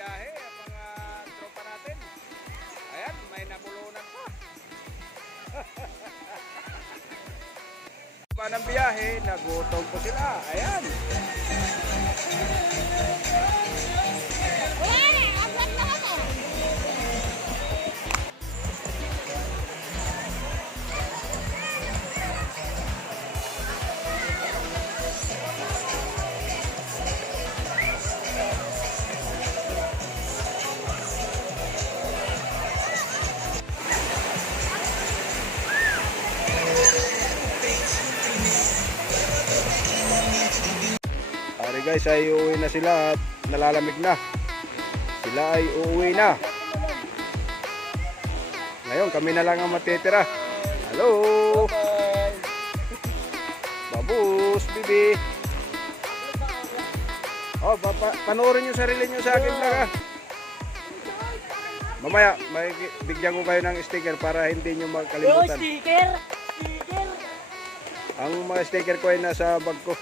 biyahe ang mga tropa natin. Ayan, may nabulunan pa. Pa ng biyahe, nagutom po sila. Ayan. Guys, ay uuwi na sila at nalalamig na. Sila ay uuwi na. Ngayon kami na lang ang matitira. Hello Babus, bibi. Oh, panoorin yung sarili nyo sa akin vlog. Mamaya may bigyan ko kayo ng sticker para hindi nyo makalimutan. Sticker. Ang mga sticker ko ay nasa bag ko.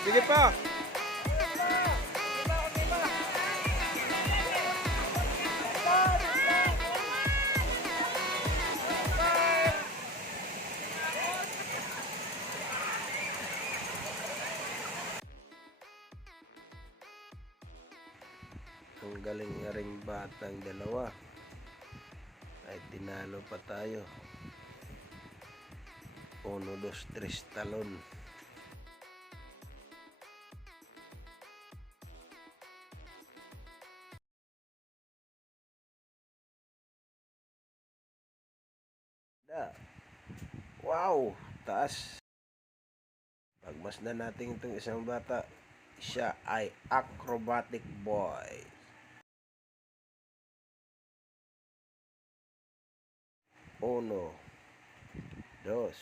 Sige pa. Ang galing nga ring batang dalawa ay tinalo pa tayo. 1, 2, 3 talon. Wow, taas. Pagmasdan natin itong isang bata. Siya ay acrobatic boy. 1, 2,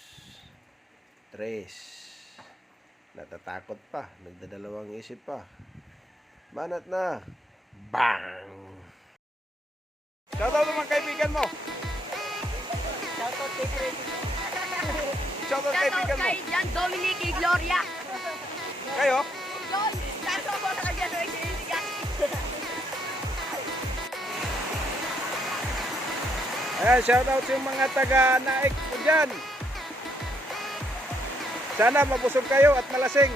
3. Natatakot pa, nagdadalawang isip pa. Banat na. Bang! Shoutout naman kaibigan mo. Shoutout kay Freddy. Shoutout kaibigan mo. Kay Jan Dominic y Gloria. Kayo? John, shoutout po sa kanya sa Exiligan. Ayan, shoutout sa mga taga-naik po dyan. Sana mabusog kayo at malasing.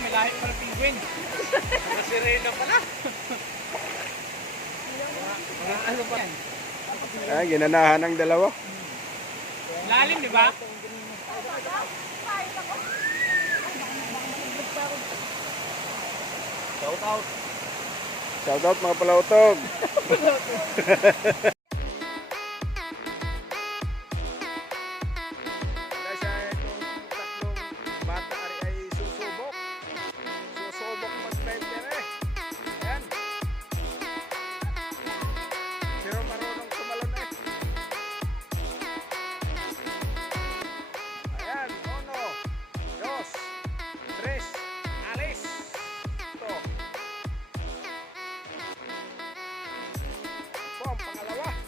May lahi pala penguin. Mga sirena pala. Mga ano pa yan? Ayan, ginanahan ng dalawa. Lalim, di ba? Shout out. Shoutout mga palautog. Ito ang pangalawa.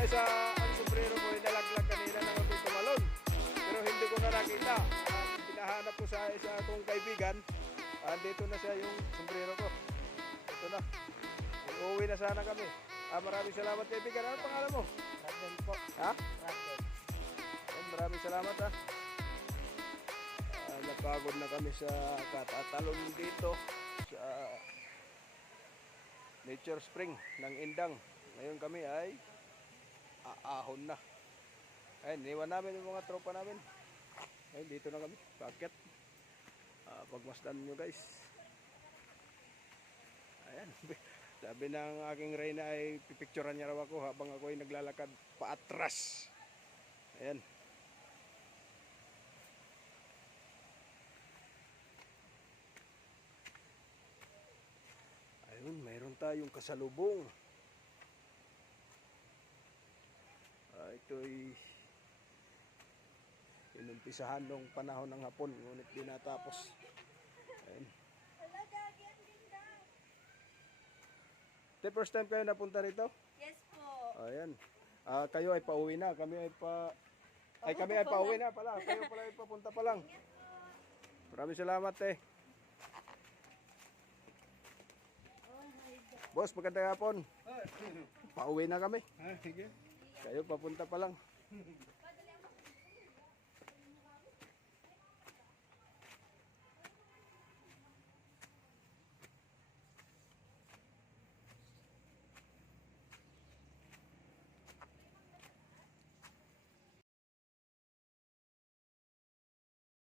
Kaysa ang sombrero ko ay nalaglag kanina ng ako'y tumalon. Pero hindi ko na nakita. Pinahanap ko sa isa kong kaibigan. Dito na siya yung sombrero ko. Ito na. Uuwi na sana kami. Maraming salamat kaibigan. Ano pangalan mo? Random po. Ha? Random. Maraming salamat ha. Napagod na kami sa katatalon dito sa Nature Spring ng Indang. Ngayon kami ay aahon na. Ayun, niwan namin yung mga tropa namin. Ayun, dito na kami. Bakit? Pagmasdan nyo guys. Ayan. Sabi ng aking reyna ay pipicturean niya raw ako habang ako ay naglalakad paatras. Ayan. Ayun, mayroon tayong kasalubong. Ito'y inumpisahan nung panahon ng hapon, ngunit di natapos. Ayun. The first time kayo napunta rito? Yes po. Ayan. Kayo ay pauwi na, kami ay pauwi na pala. Kayo pala ay papunta pa lang. Maraming salamat Boss, magandang hapon. Pauwi na kami. Sige. Kayo papunta pa lang.